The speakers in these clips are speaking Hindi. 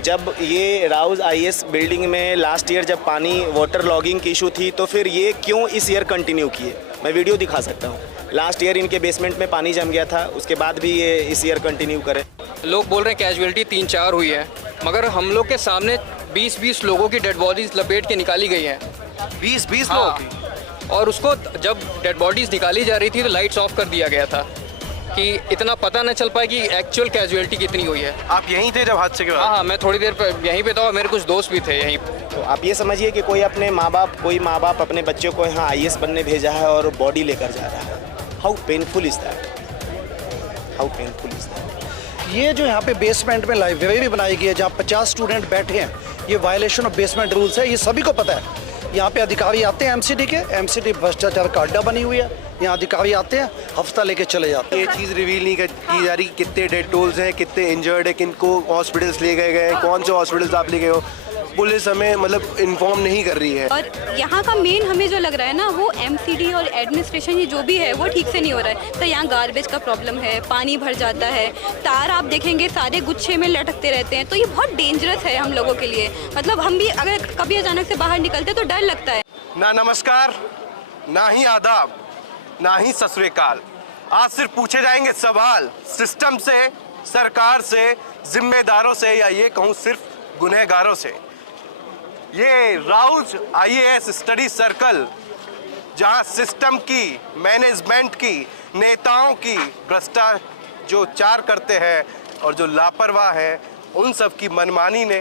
जब ये राउज़ आईएएस बिल्डिंग में लास्ट ईयर जब पानी वाटर लॉगिंग की इशू थी, तो फिर ये क्यों इस ईयर कंटिन्यू किए? मैं वीडियो दिखा सकता हूँ। लास्ट ईयर इनके बेसमेंट में पानी जम गया था, उसके बाद भी ये इस ईयर कंटिन्यू करें। लोग बोल रहे हैं कैजुअलिटी 3-4 हुई है, मगर हम लोग के सामने 20-20 लोगों की डेड बॉडीज लपेट के निकाली गई हैं। 20-20 लोगों की? और उसको जब डेड बॉडीज निकाली जा रही थी तो लाइट्स ऑफ कर दिया गया था कि इतना पता न चल पाए कि एक्चुअल कैजुअलिटी कितनी हुई है। आप यहीं थे जब हादसे के बाद? हाँ, मैं थोड़ी देर पर यहीं पे था और मेरे कुछ दोस्त भी थे यहीं। तो आप ये समझिए कि कोई माँ बाप अपने बच्चों को यहाँ आईएएस बनने भेजा है और बॉडी लेकर जा रहा है। How painful is that? How painful is that? ये जो यहाँ पे बेसमेंट में लाइब्रेरी बनाई गई है जहाँ 50 स्टूडेंट बैठे हैं, ये वायलेशन ऑफ बेसमेंट रूल्स है, ये सभी को पता है। यहाँ पे अधिकारी आते हैं एमसीडी भ्रष्टाचार का अड्डा बनी हुई है। यहाँ अधिकारी आते हैं, हफ्ता लेके चले जाते हैं। ये चीज़ रिवील नहीं की जा रही कि कितने डेड टोल्स हैं, कितने इंजर्ड है, किनको हॉस्पिटल्स ले गए हैं, कौन से हॉस्पिटल्स आप ले गए हो। पुलिस हमें मतलब इन्फॉर्म नहीं कर रही है। और यहाँ का मेन हमें जो लग रहा है ना, वो एमसीडी और एडमिनिस्ट्रेशन ये जो भी है वो ठीक से नहीं हो रहा है। तो यहाँ गार्बेज का प्रॉब्लम है, पानी भर जाता है, तार आप देखेंगे सारे गुच्छे में लटकते रहते हैं। तो ये बहुत डेंजरस है हम लोगों के लिए। मतलब हम भी अगर कभी अचानक से बाहर निकलते तो डर लगता है। ना नमस्कार, ना ही आदाब, ना ही सत श्री अकाल। आज सिर्फ पूछे जाएंगे सवाल सिस्टम से, सरकार से, जिम्मेदारों से, या ये कहूँ सिर्फ गुनहगारों से। ये राउज़ आईएएस स्टडी सर्कल, जहां सिस्टम की, मैनेजमेंट की, नेताओं की भ्रष्टाचार करते हैं और जो लापरवाह है, उन सब की मनमानी ने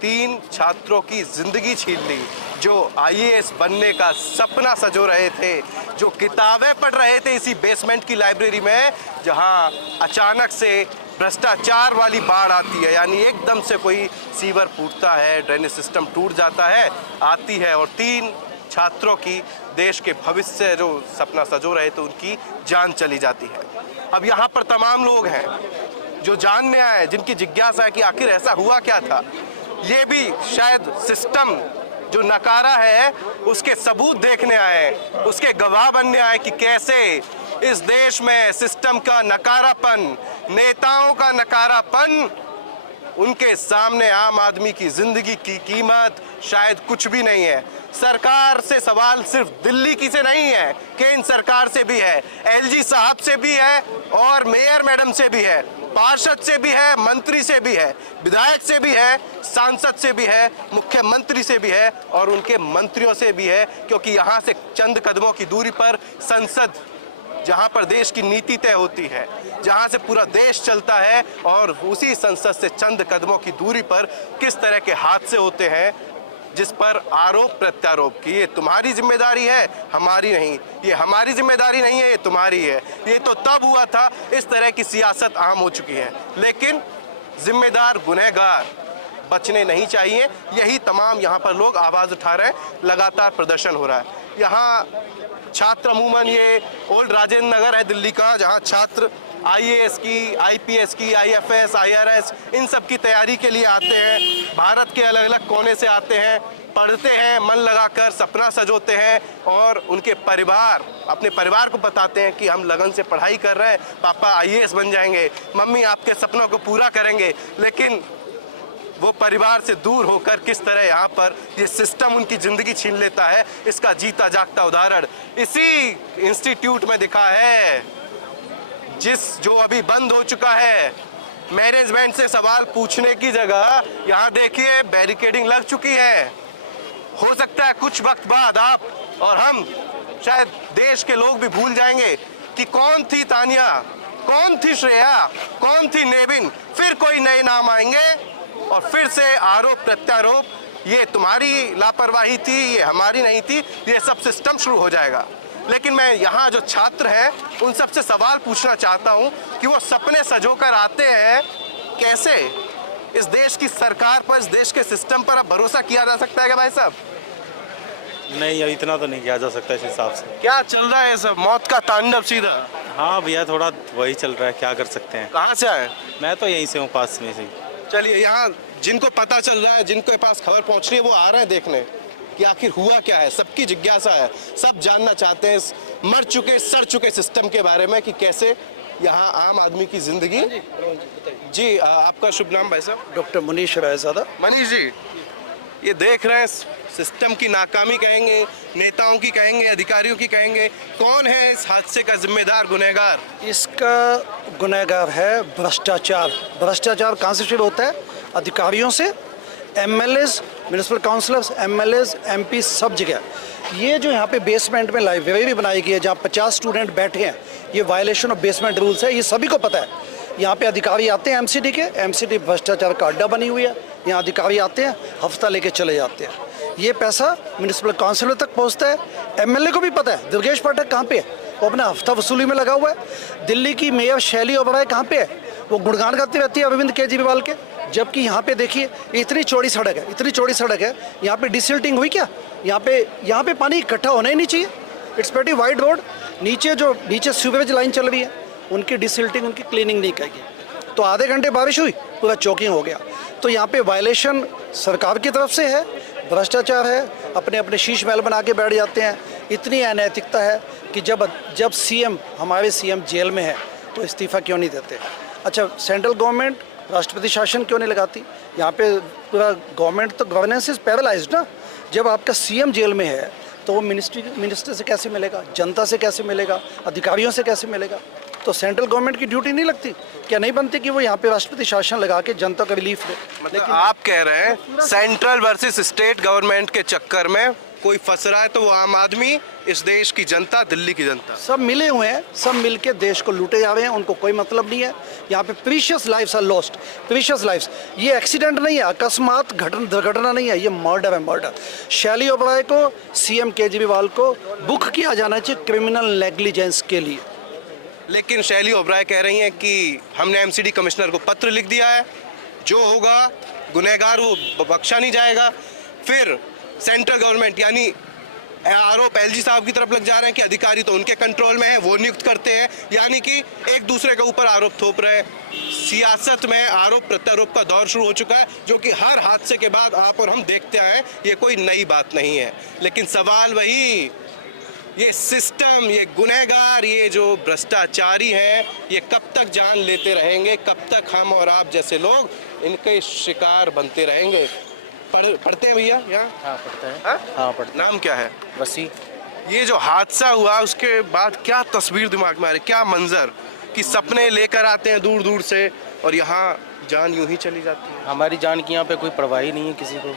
3 छात्रों की जिंदगी छीन ली, जो आईएएस बनने का सपना सजो रहे थे, जो किताबें पढ़ रहे थे इसी बेसमेंट की लाइब्रेरी में, जहां अचानक से भ्रष्टाचार वाली बाढ़ आती है। यानी एकदम से कोई सीवर फूटता है, ड्रेनेज सिस्टम टूट जाता है, आती है और 3 छात्रों की देश के भविष्य से जो सपना सजो रहे थे उनकी जान चली जाती है। अब यहाँ पर तमाम लोग हैं जो जानने आए, जिनकी जिज्ञासा है कि आखिर ऐसा हुआ क्या था। ये भी शायद सिस्टम जो नकारा है उसके सबूत देखने आए, उसके गवाह बनने आए कि कैसे इस देश में सिस्टम का नकारापन, नेताओं का नकारापन, उनके सामने आम आदमी की जिंदगी की कीमत शायद कुछ भी नहीं है। सरकार से सवाल सिर्फ दिल्ली की से नहीं है, केंद्र सरकार से भी है, एलजी साहब से भी है और मेयर मैडम से भी है, पार्षद से भी है, मंत्री से भी है, विधायक से भी है, सांसद से भी है, मुख्यमंत्री से भी है और उनके मंत्रियों से भी है। क्योंकि यहाँ से चंद कदमों की दूरी पर संसद, जहाँ पर देश की नीति तय होती है, जहाँ से पूरा देश चलता है, और उसी संसद से चंद कदमों की दूरी पर किस तरह के हादसे होते हैं, जिस पर आरोप प्रत्यारोप की ये तुम्हारी जिम्मेदारी है, हमारी नहीं। ये हमारी जिम्मेदारी नहीं है, ये तुम्हारी है। ये तो तब हुआ था, इस तरह की सियासत आम हो चुकी है। लेकिन जिम्मेदार गुनहगार बचने नहीं चाहिए। यही तमाम यहाँ पर लोग आवाज़ उठा रहे हैं, लगातार प्रदर्शन हो रहा है। यहाँ छात्र अमूमन, ये ओल्ड राजेंद्र नगर है दिल्ली का, जहाँ छात्र आईएएस की, आईपीएस की, आईएफएस, आईआरएस, इन सब की तैयारी के लिए आते हैं। भारत के अलग अलग कोने से आते हैं, पढ़ते हैं, मन लगाकर सपना सजोते हैं और उनके परिवार, अपने परिवार को बताते हैं कि हम लगन से पढ़ाई कर रहे हैं, पापा आईएएस बन जाएंगे, मम्मी आपके सपनों को पूरा करेंगे। लेकिन वो परिवार से दूर होकर किस तरह यहाँ पर ये सिस्टम उनकी ज़िंदगी छीन लेता है, इसका जीता जागता उदाहरण इसी इंस्टीट्यूट में दिखा है, जो अभी बंद हो चुका है। मैनेजमेंट से सवाल पूछने की जगह यहाँ देखिए बैरिकेडिंग लग चुकी है। हो सकता है कुछ वक्त बाद आप और हम, शायद देश के लोग भी भूल जाएंगे कि कौन थी तानिया, कौन थी श्रेया, कौन थी नेविन। फिर कोई नए नाम आएंगे और फिर से आरोप प्रत्यारोप, ये तुम्हारी लापरवाही थी, ये हमारी नहीं थी, ये सब सिस्टम शुरू हो जाएगा। लेकिन मैं यहाँ जो छात्र हैं उन सबसे सवाल पूछना चाहता हूँ कि वो सपने सजोकर आते हैं कैसे? इस देश की सरकार पर, इस देश के सिस्टम पर अब भरोसा किया जा सकता है क्या भाई साहब? नहीं, इतना तो नहीं किया जा सकता इस हिसाब से। क्या चल रहा है सब, मौत का तांडव सीधा? हाँ भैया, थोड़ा वही चल रहा है, क्या कर सकते हैं। कहाँ से आए? मैं तो यहीं से हूँ, पास में से। चलिए, यहाँ जिनको पता चल रहा है, जिनके पास खबर पहुँच रही है, वो आ रहे हैं देखने कि आखिर हुआ क्या है। सबकी जिज्ञासा है, सब जानना चाहते हैं इस मर चुके, सड़ चुके सिस्टम के बारे में कि कैसे यहाँ आम आदमी की जिंदगी। जी आपका शुभ नाम भाई साहब? डॉक्टर मुनीश रायज़ादा। मनीष जी, ये देख रहे हैं सिस्टम की नाकामी कहेंगे, नेताओं की कहेंगे, अधिकारियों की कहेंगे, कौन है इस हादसे का जिम्मेदार गुनहगार? इसका गुनहगार है भ्रष्टाचार। भ्रष्टाचार कहाँ से शुरू होता है? अधिकारियों से। MLAs, municipal councillors, MLAs, MP, सब जगह। ये जो यहाँ पे बेसमेंट में लाइब्रेरी बनाई गई है जहाँ 50 स्टूडेंट बैठे हैं, ये वायलेशन ऑफ बेसमेंट रूल्स है, ये सभी को पता है। यहाँ पे अधिकारी आते हैं एमसीडी के, एमसीडी भ्रष्टाचार का अड्डा बनी हुई है। यहाँ अधिकारी आते हैं, हफ्ता लेके चले जाते हैं। ये पैसा म्यूनिसिपल काउंसिलर तक पहुँचता है। एमएलए को भी पता है दुर्गेश पाठक कहाँ पे है, वो अपना हफ्ता वसूली में लगा हुआ है। दिल्ली की मेयर शैली ओबराय कहाँ पे है, वो गुणगान गाती रहती है अरविंद केजरीवाल के। जबकि यहाँ पे देखिए इतनी चौड़ी सड़क है, इतनी चौड़ी सड़क है, यहाँ पे डिसिल्टिंग हुई क्या? यहाँ पे पानी इकट्ठा होना ही नहीं चाहिए। It's pretty wide road. नीचे सीवेज लाइन चल रही है, उनकी डिसिल्टिंग, उनकी क्लीनिंग नहीं करेगी। तो आधे घंटे बारिश हुई, पूरा चौकिंग हो गया। तो यहाँ पे वायलेशन सरकार की तरफ से है, भ्रष्टाचार है, अपने अपने शीश महल बना के बैठ जाते हैं। इतनी अनैतिकता है कि जब सीएम, हमारे सीएम जेल में है तो इस्तीफा क्यों नहीं देते? अच्छा, सेंट्रल गवर्नमेंट राष्ट्रपति शासन क्यों नहीं लगाती? यहाँ पे पूरा गवर्नमेंट तो गवर्नेंस इज पैरालाइज्ड ना। जब आपका सीएम जेल में है तो वो मिनिस्टर से कैसे मिलेगा, जनता से कैसे मिलेगा, अधिकारियों से कैसे मिलेगा? तो सेंट्रल गवर्नमेंट की ड्यूटी नहीं लगती क्या? नहीं बनती कि वो यहाँ पे राष्ट्रपति शासन लगा के जनता को रिलीफ दे? मतलब आप कह रहे हैं सेंट्रल वर्सेस स्टेट गवर्नमेंट के चक्कर में कोई फंस रहा है तो वो आम आदमी, इस देश की जनता, दिल्ली की जनता, सब मिले हुए हैं, सब मिलके देश को लूटे जा रहे हैं। उनको कोई मतलब नहीं है। यहाँ पे precious lifes are lost, precious lifes. ये एक्सीडेंट नहीं है, अकस्मात दुर्घटना नहीं है, ये मर्डर है, मर्डर। शैली ओबराय को, सीएम केजरीवाल को बुक किया जाना चाहिए क्रिमिनल नेग्लिजेंस के लिए। लेकिन शैली ओबराय कह रही हैं कि हमने एमसीडी कमिश्नर को पत्र लिख दिया है, जो होगा गुनहगार वो बख्शा नहीं जाएगा। फिर सेंट्रल गवर्नमेंट यानी आरोप एलजी साहब की तरफ लग जा रहे हैं कि अधिकारी तो उनके कंट्रोल में है, वो नियुक्त करते हैं, यानी कि एक दूसरे के ऊपर आरोप थोप रहे हैं। सियासत में आरोप प्रत्यारोप का दौर शुरू हो चुका है, जो कि हर हादसे के बाद आप और हम देखते आए हैं। ये कोई नई बात नहीं है, लेकिन सवाल वही, ये सिस्टम, ये गुनहगार, ये जो भ्रष्टाचारी हैं, ये कब तक जान लेते रहेंगे? कब तक हम और आप जैसे लोग इनके शिकार बनते रहेंगे? पढ़ते हैं भैया यहाँ? हाँ पढ़ता है। हाँ पढ़ता है। नाम क्या है? वसी। ये जो हादसा हुआ उसके बाद क्या तस्वीर दिमाग में आ रही, क्या मंजर कि सपने लेकर आते हैं दूर दूर से और यहाँ जान यूं ही चली जाती है। हमारी जान की यहाँ पे कोई परवाह ही नहीं है किसी को।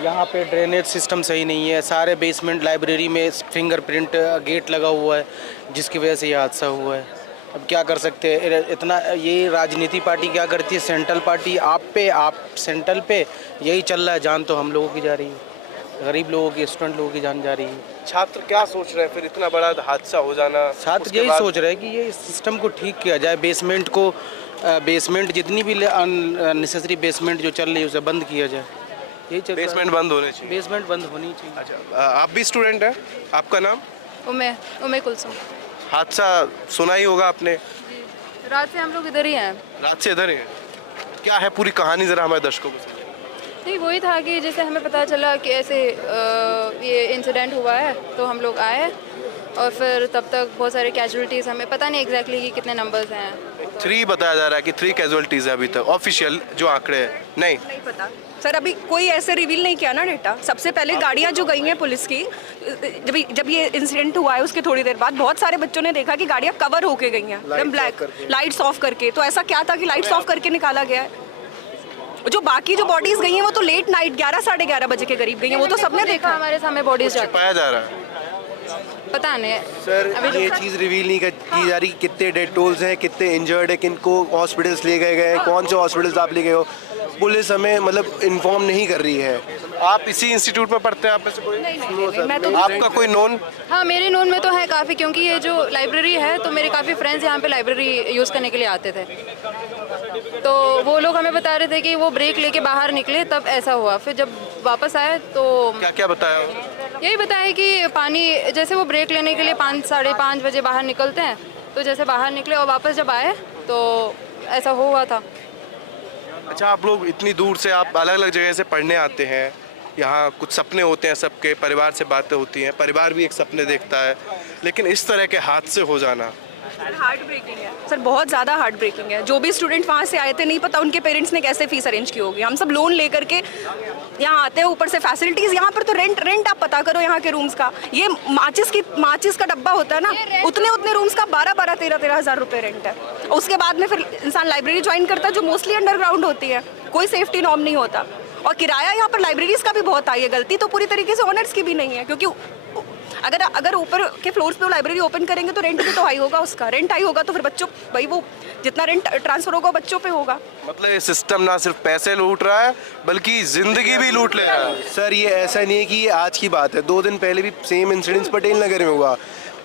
यहाँ पे ड्रेनेज सिस्टम सही नहीं है, सारे बेसमेंट लाइब्रेरी में फिंगरप्रिंट गेट लगा हुआ है, जिसकी वजह से ये हादसा हुआ है। अब क्या कर सकते हैं? इतना ये राजनीति पार्टी क्या करती है, सेंट्रल पार्टी आप सेंट्रल पे यही चल रहा है। जान तो हम लोगों की जा रही है, गरीब लोगों की, स्टूडेंट लोगों की जान जा रही है। छात्र क्या सोच रहे हैं फिर, इतना बड़ा हादसा हो जाना? छात्र यही सोच रहे हैं कि ये सिस्टम को ठीक किया जाए, बेसमेंट जितनी भी अननेसेसरी बेसमेंट जो चल रही है उसे बंद किया जाए। यही चल, बेसमेंट बंद होने चाहिए। बेसमेंट बंद होनी चाहिए। अच्छा, आप भी स्टूडेंट हैं, आपका नाम? उमे कुलसुम। हादसा सुना ही होगा आपने। रात से हम लोग इधर ही हैं। रात से इधर ही हैं। क्या है पूरी कहानी, जरा हमारे दर्शकों को सुनाइए। नहीं, वही था कि जैसे हमें पता चला कि ऐसे ये इंसिडेंट हुआ है, तो हम लोग आए और फिर तब तक बहुत सारे कैजुअलिटीज़, हमें पता नहीं एग्जैक्टली कि कितने नंबर्स हैं। 3 बताया जा रहा है कि 3 कैजुअलिटीज़ है अभी तक, ऑफिशियल जो आंकड़े हैं। नहीं पता सर, अभी कोई ऐसे रिवील नहीं किया ना डेटा। सबसे पहले गाड़ियाँ जो गई हैं पुलिस की, जब ये इंसिडेंट हुआ है उसके थोड़ी देर बाद बहुत सारे बच्चों ने देखा कि गाड़ियाँ कवर होके गई हैं, एकदम ब्लैक, लाइट्स ऑफ करके। तो ऐसा क्या था कि लाइट्स ऑफ करके निकाला गया है? जो बाकी जो बॉडीज गई हैं वो तो लेट नाइट 11 साढ़े 11 बजे के करीब गई हैं, वो तो सबने देखा। हमारे सामने बॉडीज पाया जा रहा है। पता नहीं सर, ये चीज़ रिवील नहीं की जा रही कि कितने डेड टोल्स हैं, कितने इंजर्ड है, किनको हॉस्पिटल्स ले गए हैं, कौन से हॉस्पिटल्स आप ले गए हो। पुलिस हमें मतलब इन्फॉर्म नहीं कर रही है। आप इसी इंस्टीट्यूट में पढ़ते हैं? आप में से कोई? नहीं, मैं तो आपका कोई नोन? हाँ, मेरे नोन में तो है काफ़ी, क्योंकि ये जो लाइब्रेरी है तो मेरे काफ़ी फ्रेंड्स यहाँ पे लाइब्रेरी यूज़ करने के लिए आते थे। तो वो लोग हमें बता रहे थे कि वो ब्रेक लेके बाहर निकले तब ऐसा हुआ। फिर जब वापस आए तो क्या क्या बताया? यही बताया कि पानी, जैसे वो ब्रेक लेने के लिए 5 साढ़े 5 बजे बाहर निकलते हैं, तो जैसे बाहर निकले और वापस जब आए तो ऐसा हुआ था। अच्छा, आप लोग इतनी दूर से, आप अलग अलग जगह से पढ़ने आते हैं, यहाँ कुछ सपने होते हैं सबके, परिवार से बातें होती हैं, परिवार भी एक सपने देखता है, लेकिन इस तरह के हादसे हो जाना हार्ट ब्रेकिंग है सर, बहुत ज़्यादा हार्ट ब्रेकिंग है। जो भी स्टूडेंट वहाँ से आए थे, नहीं पता उनके पेरेंट्स ने कैसे फीस अरेंज की होगी। हम सब लोन लेकर के यहाँ आते हैं, ऊपर से फैसिलिटीज़ यहाँ पर तो रेंट आप पता करो यहाँ के रूम्स का। ये माचिस का डब्बा होता है ना, उतने रूम्स का 13 हज़ार रुपये रेंट है। उसके बाद में फिर इंसान लाइब्रेरी ज्वाइन करता है जो मोस्टली अंडरग्राउंड होती है, कोई सेफ्टी नॉर्म नहीं होता। और किराया यहाँ पर लाइब्रेरीज का भी बहुत आई है। गलती तो पूरी तरीके से ओनर्स की भी नहीं है, क्योंकि अगर ऊपर के फ्लोर्स पे वो लाइब्रेरी ओपन करेंगे तो रेंट भी तो हाई होगा, उसका रेंट हाई होगा तो फिर बच्चों भाई वो जितना रेंट ट्रांसफर होगा बच्चों पे होगा। मतलब ये सिस्टम ना सिर्फ पैसे लूट रहा है बल्कि जिंदगी भी लूट ले रहा है। सर ये ऐसा नहीं है कि ये आज की बात है, 2 दिन पहले भी सेम इंसिडेंस पटेल नगर में हुआ।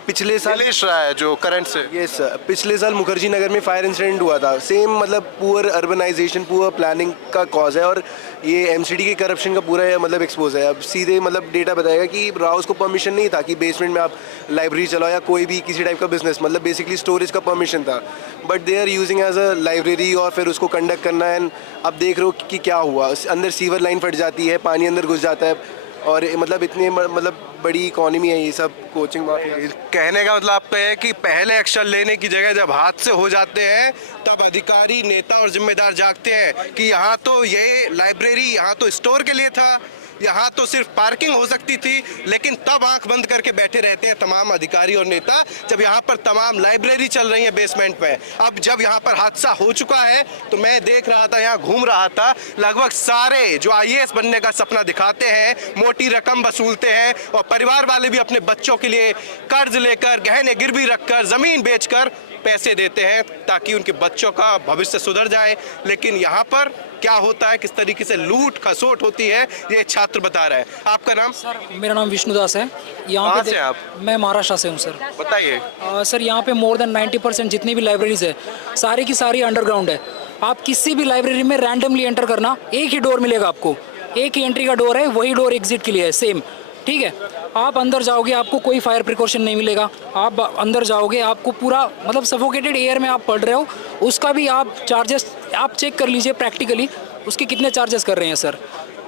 पिछले साल नीलेश रहा है जो करंट से। ये सर पिछले साल मुखर्जी नगर में फायर इंसिडेंट हुआ था। सेम मतलब पुअर अर्बनाइजेशन, पुअर प्लानिंग का कॉज है और ये एमसीडी के करप्शन का पूरा मतलब एक्सपोज है। अब सीधे मतलब डेटा बताएगा कि राउस को परमिशन नहीं था कि बेसमेंट में आप लाइब्रेरी चलाओ या कोई भी किसी टाइप का बिजनेस, मतलब बेसिकली स्टोरेज का परमिशन था, but they are using as a library और फिर उसको कंडक्ट करना है। अब देख रहे हो कि क्या हुआ, अंदर सीवर लाइन फट जाती है, पानी अंदर घुस जाता है और मतलब इतने मतलब बड़ी इकोनॉमी है ये सब कोचिंग माफिया। कहने का मतलब आपका है कि पहले एक्शन लेने की जगह जब हादसे हो जाते हैं तब अधिकारी, नेता और जिम्मेदार जागते हैं कि यहाँ तो ये लाइब्रेरी यहाँ तो स्टोर के लिए था, यहाँ तो सिर्फ पार्किंग हो सकती थी, लेकिन तब आंख बंद करके बैठे रहते हैं तमाम अधिकारी और नेता जब यहाँ पर तमाम लाइब्रेरी चल रही है बेसमेंट में। अब जब यहाँ पर हादसा हो चुका है तो मैं देख रहा था, यहाँ घूम रहा था, लगभग सारे जो आईएएस बनने का सपना दिखाते हैं, मोटी रकम वसूलते हैं और परिवार वाले भी अपने बच्चों के लिए कर्ज लेकर, गहने गिरवी रखकर, जमीन बेचकर पैसे देते हैं ताकि उनके बच्चों का भविष्य सुधर जाए। लेकिन यहाँ पर क्या होता है, किस तरीके से लूट खसोट होती है, ये छात्र बता रहा है। आपका नाम? सर मेरा नाम विष्णुदास है। यहाँ कहाँ पे से आप? मैं महाराष्ट्र से हूँ सर। बताइए। सर यहाँ पे मोर देन 90% जितनी भी लाइब्रेरीज है सारी की सारी अंडरग्राउंड है। आप किसी भी लाइब्रेरी में रैंडमली एंटर करना, एक ही डोर मिलेगा आपको, एक ही एंट्री का डोर है, वही डोर एग्जिट के लिए है, सेम। ठीक है, आप अंदर जाओगे आपको कोई फायर प्रिकॉशन नहीं मिलेगा। आप अंदर जाओगे आपको पूरा मतलब सफोकेटेड एयर में आप पढ़ रहे हो, उसका भी आप चार्जेस आप चेक कर लीजिए प्रैक्टिकली उसके कितने चार्जेस कर रहे हैं सर।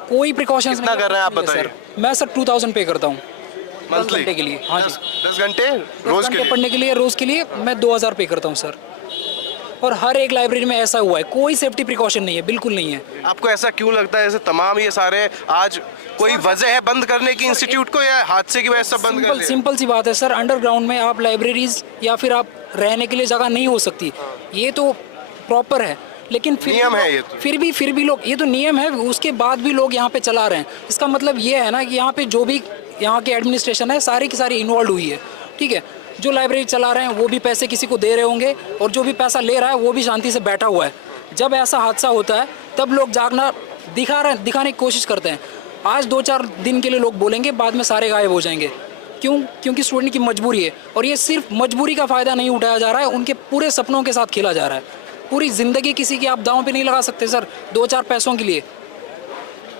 कोई प्रिकॉशंस कितना कर रहे हैं आप बताइए? सर मैं सर 2000 पे करता हूँ 10 मंथली घंटे के लिए। हाँ जी, 10 घंटे रोज 10 के घंटे लिए? पढ़ने के लिए रोज़ के लिए मैं 2000 पे करता हूँ सर। और हर एक लाइब्रेरी में ऐसा हुआ है, कोई सेफ्टी प्रिकॉशन नहीं है, बिल्कुल नहीं है। आपको ऐसा क्यों लगता है जैसे तमाम ये सारे आज कोई वजह है बंद करने की इंस्टीट्यूट को या हादसे की वजह से बंद कर लिया? सिंपल सी बात है सर, अंडरग्राउंड में आप लाइब्रेरीज या फिर आप रहने के लिए जगह नहीं हो सकती, ये तो प्रॉपर है। लेकिन फिर नियम है ये तो। फिर भी लोग, ये तो नियम है, उसके बाद भी लोग यहाँ पे चला रहे हैं। इसका मतलब ये है ना कि यहाँ पे जो भी यहाँ के एडमिनिस्ट्रेशन है सारी की सारी इन्वॉल्व हुई है। ठीक है, जो लाइब्रेरी चला रहे हैं वो भी पैसे किसी को दे रहे होंगे और जो भी पैसा ले रहा है वो भी शांति से बैठा हुआ है। जब ऐसा हादसा होता है तब लोग जागना दिखाने की कोशिश करते हैं। आज 2-4 दिन के लिए लोग बोलेंगे, बाद में सारे गायब हो जाएंगे। क्यों? क्योंकि स्टूडेंट की मजबूरी है और ये सिर्फ मजबूरी का फ़ायदा नहीं उठाया जा रहा है, उनके पूरे सपनों के साथ खेला जा रहा है। पूरी ज़िंदगी किसी की आप दांव पे नहीं लगा सकते सर 2-4 पैसों के लिए।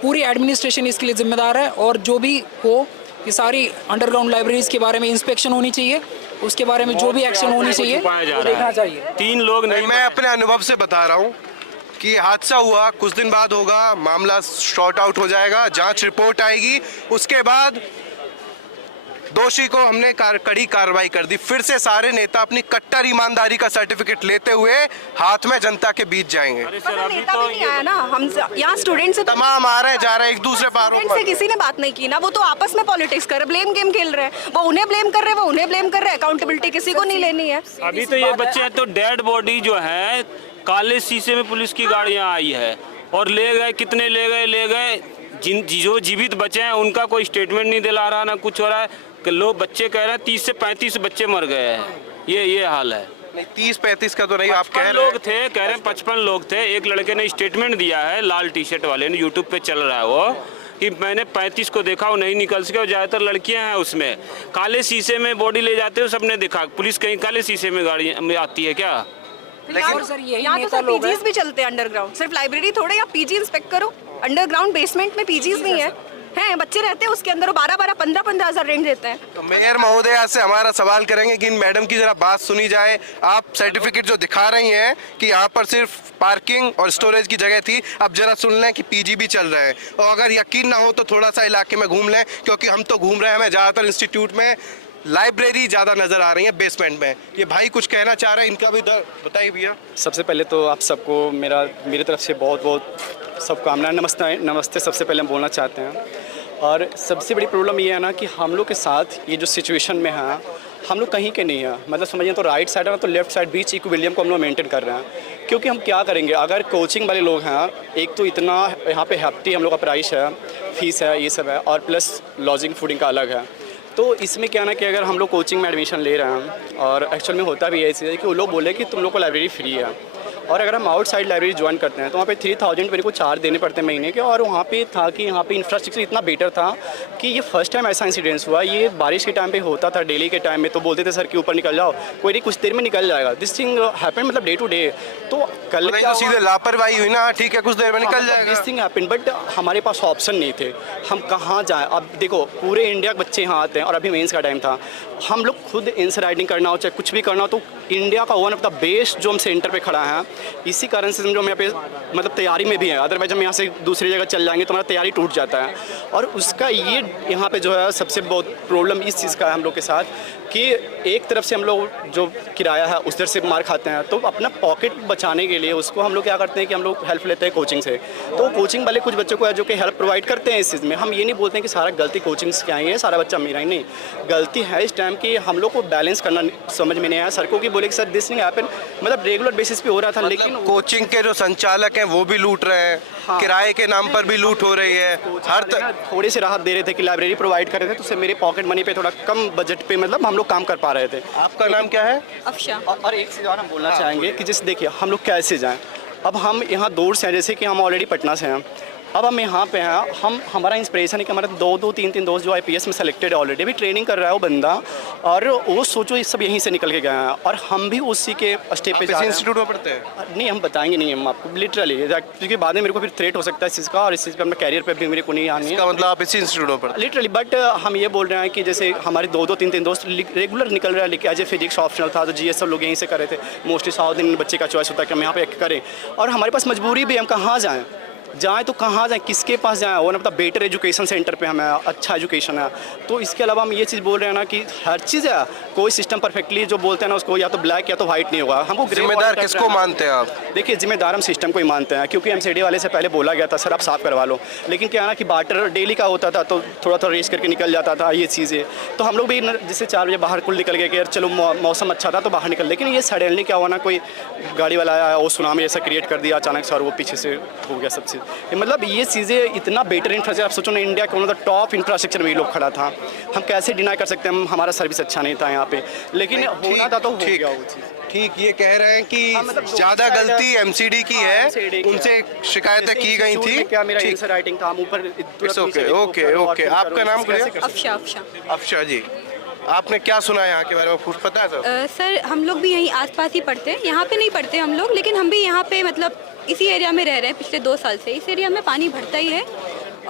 पूरी एडमिनिस्ट्रेशन इसके लिए जिम्मेदार है और जो भी हो, ये सारी अंडरग्राउंड लाइब्रेरीज के बारे में इंस्पेक्शन होनी चाहिए, उसके बारे में जो भी एक्शन होनी चाहिए वो देखना चाहिए। 3 लोग नहीं, मैं अपने अनुभव से बता रहा हूँ कि हादसा हुआ कुछ दिन बाद होगा, मामला शॉर्ट आउट हो जाएगा, जांच रिपोर्ट आएगी, उसके बाद दोषी को हमने कड़ी कार्रवाई कर दी। फिर से सारे नेता अपनी कट्टर ईमानदारी का सर्टिफिकेट लेते हुए हाथ में जनता के बीच जाएंगे। नेता भी नहीं आया ना, हम यहाँ स्टूडेंट से तमाम आ रहे हैं जा रहे हैं, एक दूसरे पर आरोप से किसी ने बात नहीं की ना, वो तो आपस में पॉलिटिक्स कर रहे, ब्लेम गेम खेल रहे हैं। वो उन्हें ब्लेम कर रहे हैं, वो उन्हें ब्लेम कर रहे हैं, अकाउंटेबिलिटी किसी को नहीं लेनी है। अभी तो ये बच्चे हैं तो डेड बॉडी जो है काले शीशे में पुलिस की गाड़ियां आई है और ले गए, कितने ले गए जो जीवित बचे हैं उनका कोई स्टेटमेंट नहीं दिला रहा, ना कुछ हो रहा है। लोग बच्चे कह रहे हैं 30 से 35 बच्चे मर गए हैं, ये हाल है। नहीं 30-35 का तो नहीं, आप कह रहे लोग थे, कह रहे हैं 55 लोग थे। एक लड़के ने स्टेटमेंट दिया है, लाल टी शर्ट वाले ने, यूट्यूब पे चल रहा है वो, कि मैंने 35 को देखा, वो नहीं निकल सके और ज़्यादातर लड़कियां हैं उसमें। काले शीशे में बॉडी ले जाते हो, सबने देखा। पुलिस कहीं काले शीशे में गाड़ी में आती है क्या? यहाँ तो सर पीजीज भी चलते हैं अंडरग्राउंड, सिर्फ लाइब्रेरी थोड़े, आप पीजी इंस्पेक्ट करो, अंडरग्राउंड बेसमेंट में पीजीज नहीं है, बच्चे रहते हैं उसके अंदर, 12-12, 15-15 हज़ार रेंट देते हैं। तो मेयर महोदया से हमारा सवाल करेंगे कि इन मैडम की जरा बात सुनी जाए। आप सर्टिफिकेट जो दिखा रही हैं कि यहाँ पर सिर्फ पार्किंग और स्टोरेज की जगह थी, अब जरा सुन लें कि पीजी भी चल रहे हैं। और अगर यकीन ना हो तो थोड़ा सा इलाके में घूम लें, क्योंकि हम तो घूम रहे हैं, हमें ज़्यादातर इंस्टीट्यूट में लाइब्रेरी ज़्यादा नज़र आ रही है बेसमेंट में। ये भाई कुछ कहना चाह रहे हैं, इनका भी बताइए भैया। सबसे पहले तो आप सबको मेरी तरफ से बहुत बहुत शुभकामनाएं, नमस्ते सबसे पहले हम बोलना चाहते हैं। और सबसे बड़ी प्रॉब्लम ये है ना कि हम लोग के साथ ये जो सिचुएशन में है, हम लोग कहीं के नहीं हैं, मतलब समझिए तो राइट साइड है ना तो लेफ्ट साइड बीच इक्विलिब्रियम को हम लोग मेंटेन कर रहे हैं। क्योंकि हम क्या करेंगे, अगर कोचिंग वाले लोग हैं, एक तो इतना यहाँ पे हैप्टी हम लोग का प्राइस है, फीस है, ये सब है, और प्लस लॉजिंग फूडिंग का अलग है। तो इसमें क्या ना कि अगर हम लोग कोचिंग में एडमिशन ले रहे हैं, और एक्चुअल में होता भी ऐसी है कि वो लोग बोले कि तुम लोग को लाइब्रेरी फ्री है, और अगर हम आउटसाइड लाइब्रेरी ज्वाइन करते हैं तो वहाँ पे 3000 मेरे को चार्ज देने पड़ते हैं महीने के। और वहाँ पे था कि यहाँ पे इंफ्रास्ट्रक्चर इतना बेटर था कि ये फर्स्ट टाइम ऐसा इंसिडेंस हुआ। ये बारिश के टाइम पे होता था, डेली के टाइम में तो बोलते थे सर कि ऊपर निकल जाओ, कोई नहीं कुछ देर में निकल जाएगा। दिस थिंग हैपन मतलब डे टू डे। तो कल क्या तो सीधे लापरवाही हुई ना, ठीक है कुछ देर में निकल जाएगा। दिस थिंग हैपन, बट हमारे पास ऑप्शन नहीं थे, हम कहाँ जाएँ। अब देखो पूरे इंडिया के बच्चे यहाँ आते हैं, और अभी मेंस का टाइम था, हम लोग खुद आंसर राइटिंग करना हो चाहे कुछ भी करना हो, तो इंडिया का वन ऑफ द बेस्ट जो हम सेंटर पे खड़ा है, इसी कारण से जो हम यहाँ पे मतलब तैयारी में भी है। अदरवाइज हम यहाँ से दूसरी जगह चल जाएंगे तो हमारा तैयारी टूट जाता है। और उसका ये यहाँ पे जो है सबसे बहुत प्रॉब्लम इस चीज़ का है हम लोग के साथ कि एक तरफ से हम लोग जो किराया है उस तरह से मार खाते हैं, तो अपना पॉकेट बचाने के लिए उसको हम लोग क्या करते हैं कि हम लोग हेल्प लेते हैं कोचिंग से। तो कोचिंग वाले कुछ बच्चों को है जो कि हेल्प प्रोवाइड करते हैं इस चीज़ में। हम ये नहीं बोलते हैं कि सारा गलती कोचिंग से आई है, सारा बच्चा मेरा ही नहीं, गलती है इस टाइम कि हम लोग को बैलेंस करना समझ में नहीं आया। सर को कि बोले कि सर दिस नहीं हैपन, मतलब रेगुलर बेसिस पे हो रहा था, लेकिन कोचिंग के जो संचालक हैं वो भी लूट रहे हैं, हाँ। किराए के नाम पर भी लूट हो रही है। हर थोड़ी सी राहत दे रहे थे कि लाइब्रेरी प्रोवाइड कर रहे थे, तो उससे मेरे पॉकेट मनी पे थोड़ा कम बजट पे मतलब हम लोग काम कर पा रहे थे। आपका नाम क्या है? अफशा। और एक चीज़ और हम बोलना चाहेंगे कि जैसे देखिए हम लोग कैसे जाएं। अब हम यहाँ दूर से हैं, जैसे कि हम ऑलरेडी पटना से हैं, अब हम यहाँ पे हैं, हमारा इंस्पिरेशन है कि हमारे दो तीन दोस्त जो IPS में सेलेक्टेड है, ऑलरेडी भी ट्रेनिंग कर रहा है वो बंदा, और वो सोचो ये सब यहीं से निकल के गए हैं, और हम भी उसी के स्टेप पे जा रहे हैं। इंस्टीट्यूट में पढ़ते हैं? नहीं, हम बताएंगे नहीं हम आपको लिटरली, क्योंकि बाद में मेरे को फिर थ्रेट हो सकता है इस चीज़ का, और इस चीज़ पर अपना कैरियर पे भी मेरे को नहीं आनी है। मतलब आप इसी इंस्टीट्यूट में पढ़ते लिटरली, बट हम ये बोल रहे हैं कि जैसे हमारे दो तीन दोस्त रेगुलर निकल रहे हैं, लेकिन एज ए फिजिक्स ऑप्शनल था, तो GS सब लोग यहीं से कर रहे थे। मोस्टली साउथ इंडियन बच्चे का चॉइस होता है कि हम यहाँ पे करें, और हमारे पास मजबूरी भी, हम कहाँ जाएँ तो कहाँ जाएँ, किसके पास जाएँ। One of the better education centre पे हमें अच्छा एजुकेशन है। तो इसके अलावा हम ये चीज़ बोल रहे हैं ना कि हर चीज़ है, कोई सिस्टम परफेक्टली जो बोलते हैं ना उसको या तो ब्लैक या तो वाइट नहीं होगा। हमको जिम्मेदार किसको मानते हैं आप? देखिए जिम्मेदार हम सिस्टम को ही मानते हैं, क्योंकि MCD वाले से पहले बोला गया था सर आप साफ़ करवा लो, लेकिन क्या है ना कि बार्टर डेली का होता था, तो थोड़ा रेस करके निकल जाता था ये चीज़ें। तो हम लोग भी जैसे 4 बजे बाहर कुल निकल गए कि यार चलो मौसम अच्छा था तो बाहर निकल, लेकिन ये सडनली क्या हुआ ना, कोई गाड़ी वाला आया, वो सुनामी ऐसा क्रिएट कर दिया अचानक से, और वो पीछे से हो गया सब चीज़। मतलब ये चीज़ें इतना बेटर इंफ्रास्ट्रक्चर, आप सोचो ना इंडिया का one of the top infrastructure में ये लोग खड़ा था, हम कैसे डिनाई कर सकते हैं, हमारा सर्विस अच्छा नहीं था यहाँ पे, लेकिन होना था तो हो गया वो चीज़। ठीक, ये कह रहे हैं कि ज़्यादा गलती MCD की है, उनसे शिकायतें की गई थी। क्या मेरा आंसर राइटिंग था ऊपर। ओके। आपका नाम क्या है? अफशा। अफशा जी, आपने क्या सुना है यहाँ के बारे में, कुछ पता है सर? सर हम लोग भी यहीं आसपास ही पढ़ते हैं, यहाँ पे नहीं पढ़ते हम लोग, लेकिन हम भी यहाँ पे मतलब इसी एरिया में रह रहे हैं पिछले 2 साल से। इस एरिया में पानी भरता ही है,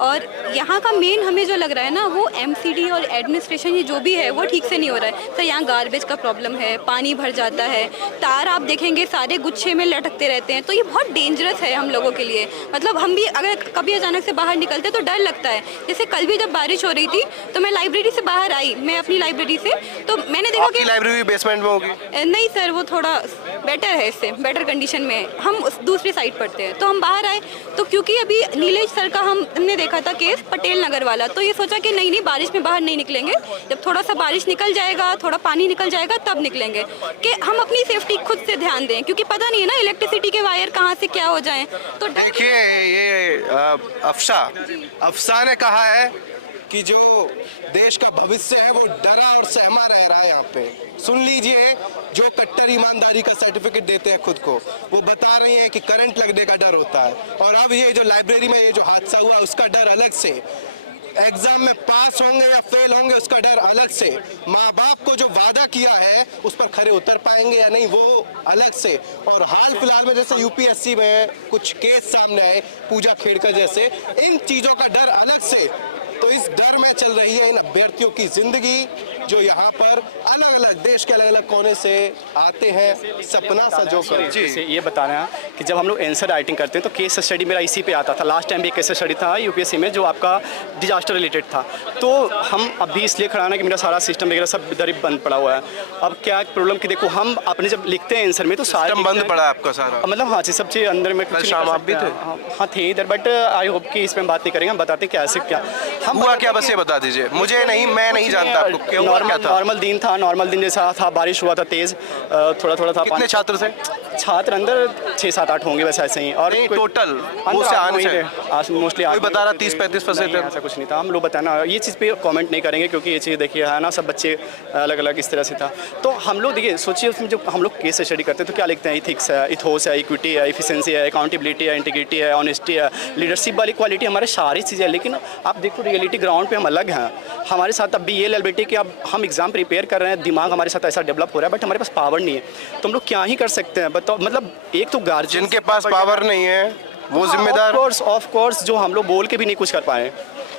और यहाँ का मेन हमें जो लग रहा है ना वो MCD और एडमिनिस्ट्रेशन ये जो भी है वो ठीक से नहीं हो रहा है। सर यहाँ गार्बेज का प्रॉब्लम है, पानी भर जाता है, तार आप देखेंगे सारे गुच्छे में लटकते रहते हैं, तो ये बहुत डेंजरस है हम लोगों के लिए। मतलब हम भी अगर कभी अचानक से बाहर निकलते तो डर लगता है। जैसे कल भी जब बारिश हो रही थी तो मैं लाइब्रेरी से बाहर आई, मैं अपनी लाइब्रेरी से, तो मैंने देखा कि लाइब्रेरी बेसमेंट में होगी? नहीं सर, वो थोड़ा बेटर है, इससे बेटर कंडीशन में है, हम दूसरी साइड पढ़ते हैं। तो हम बाहर आए तो क्योंकि अभी नीलेश सर का हमने देखा था केस पटेल नगर वाला, तो ये सोचा कि नहीं बारिश में बाहर नहीं निकलेंगे, जब थोड़ा सा बारिश निकल जाएगा, थोड़ा पानी निकल जाएगा तब निकलेंगे, कि हम अपनी सेफ्टी खुद से ध्यान दें, क्योंकि पता नहीं है ना इलेक्ट्रिसिटी के वायर कहाँ से क्या हो जाएं। तो देखिए ये अफसा ने कहा है कि जो देश का भविष्य है वो डरा और सहमा रह रहा है यहाँ पे। सुन लीजिए, जो कट्टर ईमानदारी का सर्टिफिकेट देते हैं खुद को, वो बता रही हैं कि करंट लगने का डर होता है, और अब ये जो लाइब्रेरी में ये जो हादसा हुआ उसका डर अलग से, एग्जाम में पास होंगे या फेल होंगे उसका डर अलग से, माँ बाप को जो वादा किया है उस पर खरे उतर पाएंगे या नहीं वो अलग से, और हाल फिलहाल में जैसे UPSC में कुछ केस सामने आए पूजा खेड़कर जैसे, इन चीज़ों का डर अलग से। तो इस डर में चल रही है इन अभ्यर्थियों की जिंदगी, जो यहाँ पर अलग अलग देश के अलग अलग कोने से आते हैं सपना संजो कर। जैसे ये बता रहे हैं कि जब हम लोग आंसर राइटिंग करते हैं तो केस स्टडी मेरा इसी पे आता था। लास्ट टाइम भी केस स्टडी था यूपीएससी में जो आपका डिजास्टर रिलेटेड था। तो हम अभी इसलिए खड़ा ना कि मेरा सारा सिस्टम वगैरह सब इधर ही बंद पड़ा हुआ है। अब क्या प्रॉब्लम कि देखो हम अपने जब लिखते हैं आंसर में तो सारा बंद पड़ा है आपका सारा, मतलब हाँ जी सब चीज़ अंदर में कुछ शाम आप भी थे? हाँ थे इधर, बट आई होप कि इस पर बात नहीं करेंगे। हम बताते क्या ऐसे क्या हम हुआ क्या, बस ये बता दीजिए मुझे। नहीं, मैं नहीं जानता आपको क्या हुआ, क्या था? नॉर्मल दिन था, नॉर्मल दिन जैसा था। बारिश हुआ था तेज, थोड़ा थोड़ा था। कितने छात्र थे? छात्र अंदर 6-7-8 होंगे बस ऐसे ही। और टोटल मोस्टली कोई बता रहा 30-35% थे। ऐसा कुछ नहीं था। हम लोग बताना ये चीज़ पे कमेंट नहीं करेंगे क्योंकि ये चीज़ देखिए है ना, सब बच्चे अलग अलग इस तरह से था। तो हम लोग देखिए सोचिए उसमें जो हम लोग केस स्टडी करते हैं तो क्या लिखते हैं, इथिक्स है, इथोस है, इक्विटी है, इफिशिएंसी है, अकाउंटेबिलिटी है, इंटीग्रिटी है, ऑनेस्टी है, लीडरशिप वाली क्वालिटी, हमारे सारी चीज़ें हैं। लेकिन आप देखो रियलिटी ग्राउंड पे हम अलग हैं। हमारे साथ अब भी ये एलिजिबिलिटी कि अब हम एग्जाम प्रिपेयर कर रहे हैं, दिमाग हमारे साथ ऐसा डेवलप हो रहा है, बट हमारे पास पावर नहीं है। तो हम लोग क्या ही कर सकते हैं बताओ। मतलब एक तो गार्जियन जिनके पास पावर नहीं है वो जिम्मेदार। ऑफ कोर्स जो हम लोग बोल के भी नहीं कुछ कर पाए।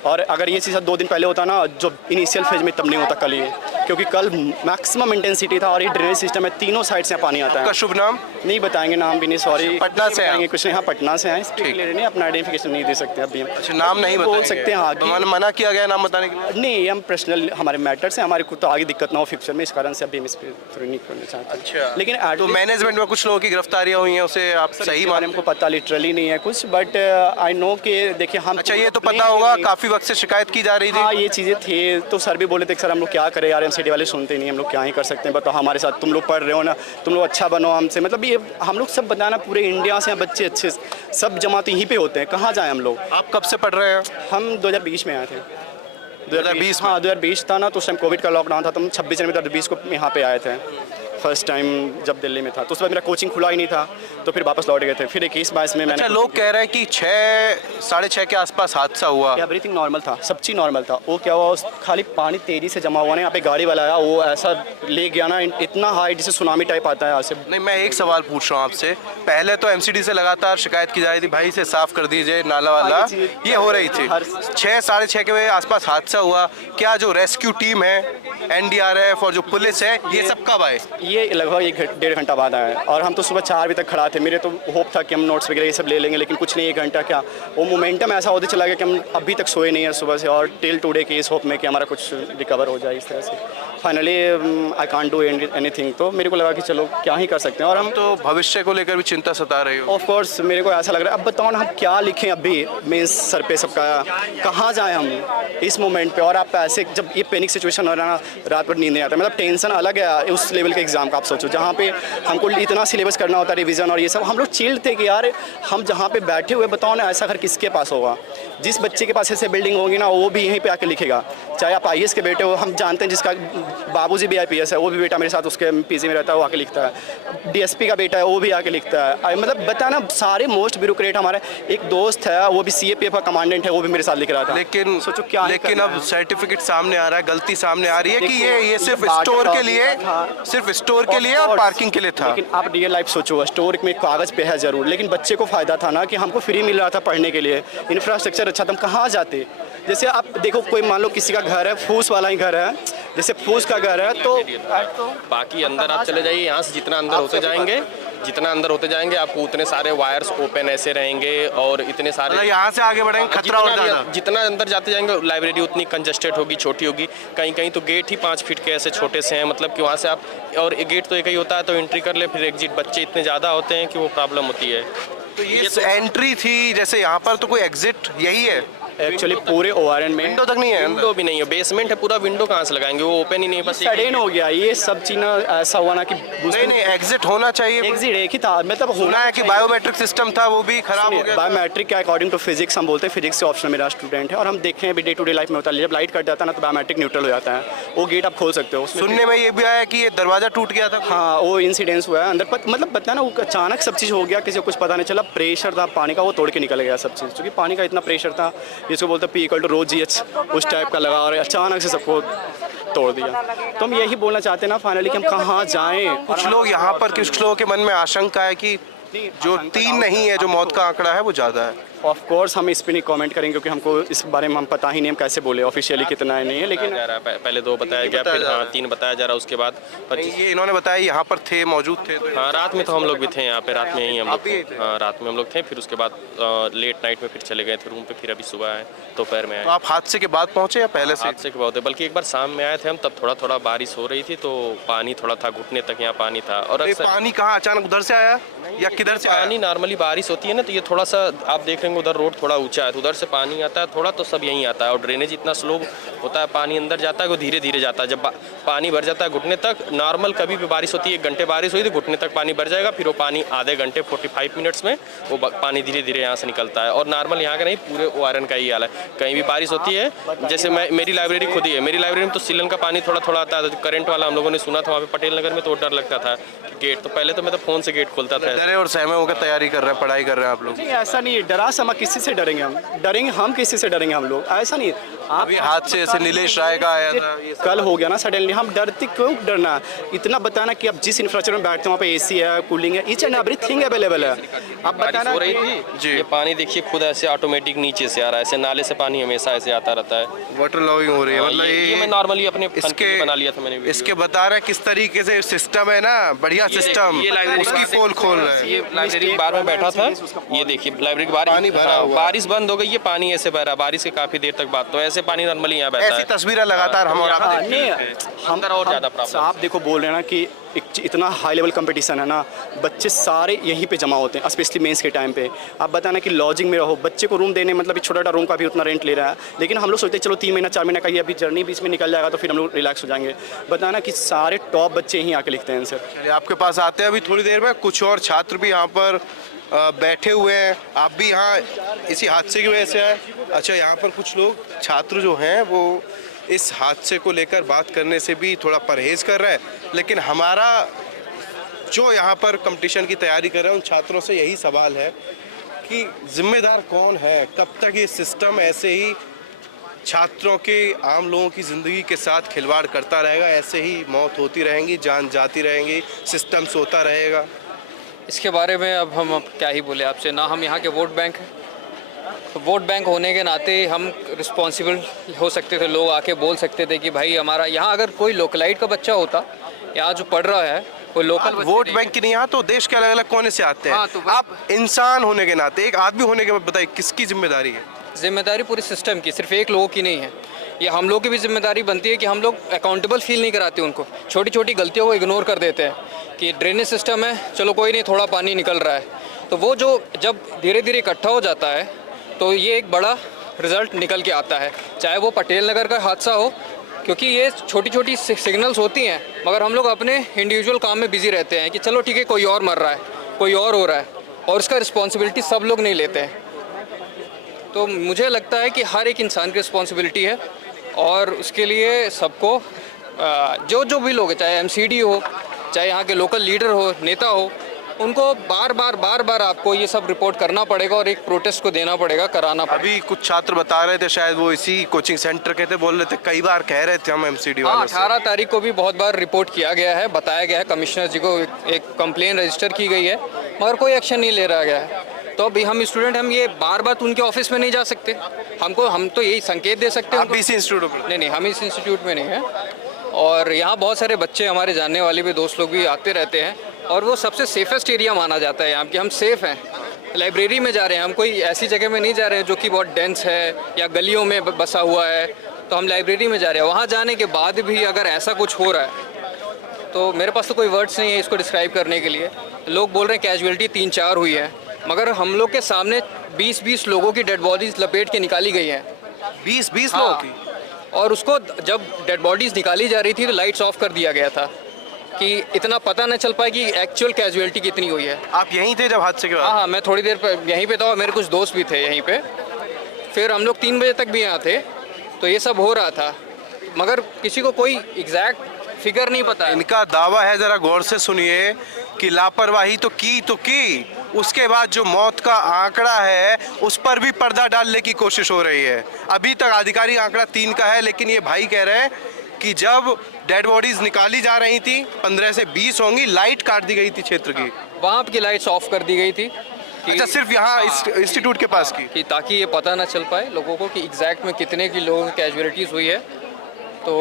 और अगर ये चीज़ 2 दिन पहले होता ना, जो इनिशियल फेज में, तब नहीं होता कल ये, क्योंकि कल मैक्सिमम इंटेंसिटी था। और ये ड्रेनेज सिस्टम है, तीनों साइड से पानी आता है। आपका शुभ नाम? नहीं बताएंगे नाम भी नहीं, सॉरी। पटना से आएंगे कुछ नहीं, हाँ पटना से आए, नहीं अपना आइडेंटिफिकेशन नहीं दे सकते अभी। अच्छा, नाम नहीं बोल सकते हैं हाँ कि मना किया गया नाम बताने के लिए? नहीं, हम पर्सनल हमारे मैटर्स हैं, हमारे को तो आगे दिक्कत ना हो फ्यूचर में, इस कारण से अभी हम इस पर थोड़ी नहीं करना चाहते। अच्छा, लेकिन तो मैनेजमेंट में कुछ लोगों की गिरफ्तारियां हुई हैं, उसे आप सही माने हमको पता लिटरली नहीं है कुछ, बट आई नो कि देखिए हम। अच्छा, ये तो पता होगा काफ़ी वक्त से शिकायत की जा रही थी। हाँ ये चीज़ें थी, तो सर भी बोले थे कि सर हम लोग क्या करें यार, एमसीडी वाले सुनते नहीं, हम लोग क्या ही कर सकते हैं, बताओ हमारे साथ तुम लोग पढ़ रहे हो ना, तुम लोग अच्छा बनो हमसे। मतलब ये हम लोग सब बताना पूरे इंडिया से बच्चे अच्छे सब जमात यहीं पे होते हैं, कहाँ जाएँ हम लोग। आप कब से पढ़ रहे हैं? हम 2020 में आए थे। 2020? हाँ 2020 था ना, तो उस टाइम कोविड का लॉकडाउन था, तो हम 26 जनवरी 2020 को यहाँ पे आए थे फर्स्ट टाइम जब दिल्ली में था। तो उस बाद मेरा कोचिंग खुला ही नहीं था, तो फिर वापस लौट गए थे। फिर 21-22 में मैंने। अच्छा, लोग कह रहे हैं कि 6-6:30 के आसपास हादसा हुआ। एवरीथिंग नॉर्मल था, सब चीज़ नॉर्मल था। वो क्या हुआ, खाली पानी तेज़ी से जमा हुआ ना, यहाँ पे गाड़ी वाला आया, वो ऐसा ले गया ना, इतना हाई जिसे सुनामी टाइप आता है यहाँ से। नहीं, मैं एक सवाल पूछ रहा हूँ आपसे। पहले तो एमसीडी से लगातार शिकायत की जा रही थी, भाई से साफ कर दीजिए नाला वाला, ये हो रही थी। 6-6:30 के आसपास हादसा हुआ। क्या जो रेस्क्यू टीम है, एनडीआरएफ और जो पुलिस है, ये सब कब आए? ये लगभग 1-1.5 घंटा बाद आए। और हम तो सुबह 4 बजे तक खड़ा थे। मेरे तो होप था कि हम नोट्स वगैरह ये सब ले लेंगे, लेकिन कुछ नहीं, 1 घंटा क्या वो मोमेंटम ऐसा होते चला गया कि हम अभी तक सोए नहीं है सुबह से, और टिल टुडे के इस होप में कि हमारा कुछ रिकवर हो जाए इस तरह से। Finally I can't do anything. तो मेरे को लगा कि चलो क्या ही कर सकते हैं। और हम तो भविष्य को लेकर भी चिंता सता रही हो? ऑफ कोर्स मेरे को ऐसा लग रहा है, अब बताओ ना हम क्या लिखें अभी, मीन्स सर पे सबका, कहाँ जाएँ हम इस मोमेंट पे। और आप ऐसे जब ये पैनिक सिचुएशन हो रहा है ना, रात भर नींद नहीं आता, मतलब टेंशन अलग है उस लेवल के एग्जाम का। आप सोचो जहाँ पे हमको इतना सिलेबस करना होता है, रिवीजन और ये सब, हम लोग चिल्ड थे कि यार हम जहाँ पे बैठे हुए, बताओ ना ऐसा घर किसके पास होगा। जिस बच्चे के पास ऐसे बिल्डिंग होगी ना, वो भी यहीं पे आके लिखेगा। चाहे आप आईएएस के बेटे हो, हम जानते हैं जिसका बाबूजी भी आईपीएस है, वो भी बेटा मेरे साथ उसके पीजी में रहता है, वो आके लिखता है। डीएसपी का बेटा है, वो भी आके लिखता है। मतलब बताना सारे मोस्ट ब्यूरोक्रेट हमारे। एक दोस्त है, वो भी सीएपीएफ का कमांडेंट है, वो भी मेरे साथ लिख रहा था। लेकिन सोचो क्या, लेकिन अब सर्टिफिकेट सामने आ रहा है, गलती सामने आ रही है कि ये सिर्फ स्टोर के लिए, सिर्फ स्टोर के लिए और पार्किंग के लिए था। लेकिन आप रियल लाइफ सोचो, स्टोर में कागज़ पे है ज़रूर, लेकिन बच्चे को फ़ायदा था ना कि हमको फ्री मिल रहा था पढ़ने के लिए, इंफ्रास्ट्रक्चर अच्छा था, हम कहाँ जाते। जैसे आप देखो कोई मान लो किसी का घर है, फूस वाला ही घर है, जैसे फूस का घर है, तो बाकी अंदर आप चले जाइए, यहाँ से जितना अंदर होते जाएंगे, जितना अंदर होते जाएंगे आपको उतने सारे वायर्स ओपन ऐसे रहेंगे, और इतने सारे यहाँ से आगे बढ़ेंगे खतरा हो जाएगा। जितना अंदर जाते जाएंगे लाइब्रेरी उतनी कंजस्टेड होगी, छोटी होगी। कहीं कहीं तो गेट ही 5 फीट के ऐसे छोटे से हैं, मतलब कि वहाँ से आप, और एक गेट तो एक ही होता है, तो एंट्री कर ले फिर एग्जिट। बच्चे इतने ज़्यादा होते हैं कि वो प्रॉब्लम होती है। तो ये एंट्री थी, जैसे यहाँ पर तो कोई एग्जिट यही है एक्चुअली पूरे ओआरएन में विंडो तक नहीं है, विंडो भी नहीं है, बेसमेंट है पूरा, विंडो कहाँ से लगाएंगे, वो ओपन ही नहीं, बस सडन हो गया ये सब चीज़ ना। ऐसा हुआ ना कि नहीं एग्जिट होना चाहिए, एग्जिट एक ही था, मतलब होना है कि बायोमेट्रिक सिस्टम था वो भी खराब हो गया। बायोमेट्रिक के अकॉर्डिंग टू फिजिक्स हम बोलते हैं, फिजिक्स से ऑप्शन मेरा स्टूडेंट है, और हम देखें अभी डे टू डे लाइफ में होता है, जब लाइट कट जाता है ना तो बायोमेट्रिक न्यूट्रल हो जाता है, वो गेट आप खोल सकते हो। सुनने में ये भी आया कि ये दरवाजा टूट गया था। हाँ वो इंसिडेंस हुआ है अंदर, मतलब पता ना वो अचानक सब चीज़ हो गया, किसी को कुछ पता नहीं चला। प्रेशर था पानी का, वो तोड़ के निकल गया सब चीज़, क्योंकि पानी का इतना प्रेशर था, जिसको बोलते हैं P = ρ GH, उस टाइप का लगा, और अचानक से सबको तोड़ दिया। तो हम यही बोलना चाहते हैं ना फाइनली कि हम कहाँ जाएं। कुछ लोग यहाँ पर, कुछ लोगों के मन में आशंका है कि जो 3 नहीं है, जो मौत का आंकड़ा है वो ज़्यादा है। ऑफ कोर्स हम इस पे नहीं कमेंट करेंगे क्योंकि हमको इस बारे में हम पता ही नहीं हम कैसे बोले ऑफिशियली कितना है नहीं है, लेकिन जा रहा है, पहले 2 बताया गया, फिर हाँ 3 बताया जा रहा है, उसके बाद 25। ये इन्होंने बताया यहाँ पर थे, मौजूद थे तो हाँ रात में तो हम लोग भी थे यहाँ पे, रात में ही हम लोग थे। हाँ रात में हम लोग थे, फिर उसके बाद लेट नाइट में फिर चले गए थे रूम पे, फिर अभी सुबह आए, दोपहर में आए। तो आप हादसे के बाद पहुंचे या पहले से? हादसे के बाद, बल्कि एक बार शाम में आए थे हम, तब थोड़ा थोड़ा बारिश हो रही थी तो पानी थोड़ा था, घुटने तक यहाँ पानी था। और ये पानी कहाँ अचानक उधर से आया या किधर से आया? पानी नॉर्मली बारिश होती है ना, तो ये थोड़ा सा आप देख रहे हैं उधर रोड थोड़ा ऊंचा है, तो उधर से पानी आता है थोड़ा, तो सब यहीं आता है। और ड्रेनेज इतना स्लो होता है, पानी अंदर जाता है वो धीरे धीरे जाता है। जब पानी भर जाता है घुटने तक, नॉर्मल कभी भी बारिश होती है 1 घंटे बारिश हुई तो घुटने तक पानी भर जाएगा, फिर वो पानी आधे घंटे 45 मिनट्स में वो पानी धीरे धीरे यहाँ से निकलता है। और नॉर्मल यहाँ का नहीं, पूरे ओआरएन का ही हाल है। कहीं भी बारिश होती है, जैसे मेरी लाइब्रेरी खुद ही है, मेरी लाइब्रेरी में तो सीलन का पानी थोड़ा थोड़ा आता है। करंट वाला हम लोगों ने सुना था वहाँ पे पटेल नगर में, तो डर लगता था गेट, तो पहले तो मैं तो फ़ोन से गेट खोलता था। डरे और सहमे होकर तैयारी कर रहे हैं, पढ़ाई कर रहे हैं आप लोग? नहीं ऐसा नहीं है, डरा से हम किसी से डरेंगे, हम किसी से डरेंगे हम लोग, ऐसा नहीं। आप अभी हाथ से ऐसे नीलेश राय का आया था, कल हो गया ना सडनली, हम डरते क्यों डरना? इतना बताना कि अब जिस इंफ्रास्ट्रक्चर में बैठते हैं वहाँ पे एसी है, कूलिंग है, ईच एंड एवरीथिंग अवेलेबल है। अब बताना हो रही थी जी, ये पानी देखिए खुद ऐसे ऑटोमेटिक नीचे से आ रहा है, ऐसे नाले से पानी हमेशा ऐसे आता रहता है। वाटर लॉगिंग हो रही है, मतलब ये मैं नॉर्मली अपने फन के लिए बना लिया था मैंने। इसके बता रहे हैं किस तरीके से सिस्टम है ना, बढ़िया सिस्टम, उसकी पोल खोल रहे हैं। ये लाइब्रेरी के बाहर में बैठा था, ये देखिए लाइब्रेरी के बाहर बारिश बंद हो गई, ये पानी ऐसे बह रहा, बारिश के काफी देर तक बाद, तो ऐसे पानी नॉर्मली यहाँ बहता है। ऐसी तस्वीरें लगातार हम और आप अंदर और ज्यादा प्रॉब्लम। आप देखो बोल रहे हैं ना कि इतना हाई लेवल कंपटीशन है ना, बच्चे सारे यहीं पे जमा होते हैं, स्पेशली मेंस के टाइम पे। आप बताना कि लॉजिंग में रहो, बच्चे को रूम देने मतलब छोटा छोटा रूम का भी उतना रेंट ले रहा है, लेकिन हम लोग सोचते हैं चलो 3 महीना 4 महीना का ये अभी जर्नी बीच में निकल जाएगा तो फिर हम लोग रिलैक्स हो जाएंगे। बताना कि सारे टॉप बच्चे यहीं आके लिखते हैं सर। चलिए आपके पास आते हैं अभी थोड़ी देर में, कुछ और छात्र भी यहाँ पर बैठे हुए हैं। आप भी यहाँ इसी हादसे की वजह से आए? अच्छा, यहाँ पर कुछ लोग छात्र जो हैं वो इस हादसे को लेकर बात करने से भी थोड़ा परहेज कर रहे हैं, लेकिन हमारा जो यहाँ पर कंपटीशन की तैयारी कर रहे हैं उन छात्रों से यही सवाल है कि जिम्मेदार कौन है, कब तक ये सिस्टम ऐसे ही छात्रों के, आम लोगों की ज़िंदगी के साथ खिलवाड़ करता रहेगा, ऐसे ही मौत होती रहेंगी, जान जाती रहेंगी, सिस्टम सोता रहेगा। इसके बारे में अब हम क्या ही बोले आपसे, ना हम यहाँ के वोट बैंक हैं, तो वोट बैंक होने के नाते हम रिस्पॉन्सिबल हो सकते थे, लोग आके बोल सकते थे कि भाई हमारा यहाँ अगर कोई लोकलाइट का बच्चा होता यहाँ जो पढ़ रहा है कोई लोकल वोट बैंक की नहीं, यहाँ तो देश के अलग अलग कोने से आते हैं। हाँ, तो आप इंसान होने के नाते, एक आदमी होने के, बताइए किसकी जिम्मेदारी है? जिम्मेदारी पूरे सिस्टम की, सिर्फ एक लोगों की नहीं है। ये हम लोग की भी जिम्मेदारी बनती है कि हम लोग अकाउंटेबल फील नहीं कराते उनको, छोटी छोटी गलतियों को इग्नोर कर देते हैं कि ड्रेनेज सिस्टम है, चलो कोई नहीं, थोड़ा पानी निकल रहा है, तो वो जो जब धीरे धीरे इकट्ठा हो जाता है तो ये एक बड़ा रिज़ल्ट निकल के आता है। चाहे वो पटेल नगर का हादसा हो, क्योंकि ये छोटी छोटी सिग्नल्स होती हैं, मगर हम लोग अपने इंडिविजुअल काम में बिजी रहते हैं कि चलो ठीक है कोई और मर रहा है, कोई और हो रहा है, और उसका रिस्पॉन्सिबिलिटी सब लोग नहीं लेते हैं। तो मुझे लगता है कि हर एक इंसान की रिस्पॉन्सिबिलिटी है, और उसके लिए सबको जो भी लोग हैं, चाहे एमसीडी हो, चाहे यहाँ के लोकल लीडर हो, नेता हो, उनको बार बार आपको ये सब रिपोर्ट करना पड़ेगा और एक प्रोटेस्ट को देना पड़ेगा, कराना पड़ेगा। अभी कुछ छात्र बता रहे थे, शायद वो इसी कोचिंग सेंटर के थे, बोल रहे थे कई बार कह रहे थे हम एमसीडी वालों से। 18 तारीख को भी बहुत बार रिपोर्ट किया गया है, बताया गया है, कमिश्नर जी को एक कंप्लेन रजिस्टर की गई है, मगर कोई एक्शन नहीं ले रहा गया है। तो अभी हम स्टूडेंट, हम ये बार उनके ऑफिस में नहीं जा सकते, हम तो यही संकेत दे सकते हैं। आप इसी इंस्टीट्यूट में? नहीं, हम इस इंस्टीट्यूट में नहीं हैं, और यहाँ बहुत सारे बच्चे, हमारे जानने वाले भी दोस्त लोग भी आते रहते हैं, और वो सबसे सेफेस्ट एरिया माना जाता है यहाँ कि हम सेफ़ हैं, लाइब्रेरी में जा रहे हैं, हम कोई ऐसी जगह में नहीं जा रहे हैं जो कि बहुत डेंस है या गलियों में बसा हुआ है, तो हम लाइब्रेरी में जा रहे हैं। वहाँ जाने के बाद भी अगर ऐसा कुछ हो रहा है तो मेरे पास तो कोई वर्ड्स नहीं है इसको डिस्क्राइब करने के लिए। लोग बोल रहे हैं कैजुअलिटी 3-4 हुई है, मगर हम लोग के सामने 20-20 लोगों की डेड बॉडीज़ लपेट के निकाली गई हैं। 20-20 लोगों की? और उसको जब डेड बॉडीज़ निकाली जा रही थी तो लाइट्स ऑफ कर दिया गया था कि इतना पता न चल पाए कि एक्चुअल कैजुअलिटी कितनी हुई है। आप यहीं थे जब हादसे के बाद? हाँ, मैं थोड़ी देर पर यहीं पे था, और मेरे कुछ दोस्त भी थे यहीं पे। फिर हम लोग 3 बजे तक भी यहाँ थे, तो ये सब हो रहा था, मगर किसी को कोई एग्जैक्ट फिगर नहीं पता। इनका दावा है, ज़रा गौर से सुनिए, कि लापरवाही तो की, उसके बाद जो मौत का आंकड़ा है उस पर भी पर्दा डालने की कोशिश हो रही है। अभी तक आधिकारिक आंकड़ा 3 का है, लेकिन ये भाई कह रहे हैं कि जब डेड बॉडीज निकाली जा रही थी 15 से 20 होंगी, लाइट काट दी गई थी क्षेत्र की, वहाँ की लाइट्स ऑफ कर दी गई थी, अच्छा, सिर्फ यहाँ इंस्टीट्यूट के पास की? कि ताकि ये पता ना चल पाए लोगों को कि एग्जैक्ट में कितने की लोगों की कैजुअलिटीज़ हुई है। तो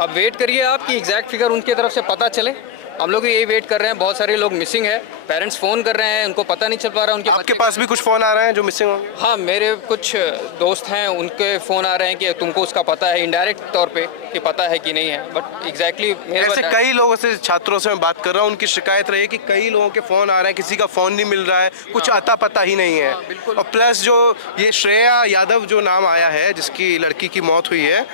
अब वेट करिए आप कि एग्जैक्ट फिगर उनकी तरफ से पता चले। हम लोग यही वेट कर रहे हैं। बहुत सारे लोग मिसिंग है, पेरेंट्स फ़ोन कर रहे हैं, उनको पता नहीं चल पा रहा उनके आपके पास भी कुछ फ़ोन आ रहे हैं जो मिसिंग होंगे? हाँ, मेरे कुछ दोस्त हैं, उनके फ़ोन आ रहे हैं कि तुमको उसका पता है, इनडायरेक्ट तौर पे कि पता है कि नहीं है, बट एग्जैक्टली ऐसे कई लोगों से, छात्रों से मैं बात कर रहा हूँ, उनकी शिकायत रही है कि कई लोगों के फ़ोन आ रहे हैं, किसी का फ़ोन नहीं मिल रहा है, कुछ अता पता ही नहीं है। और प्लस जो ये श्रेया यादव जो नाम आया है, जिसकी लड़की की मौत हुई है,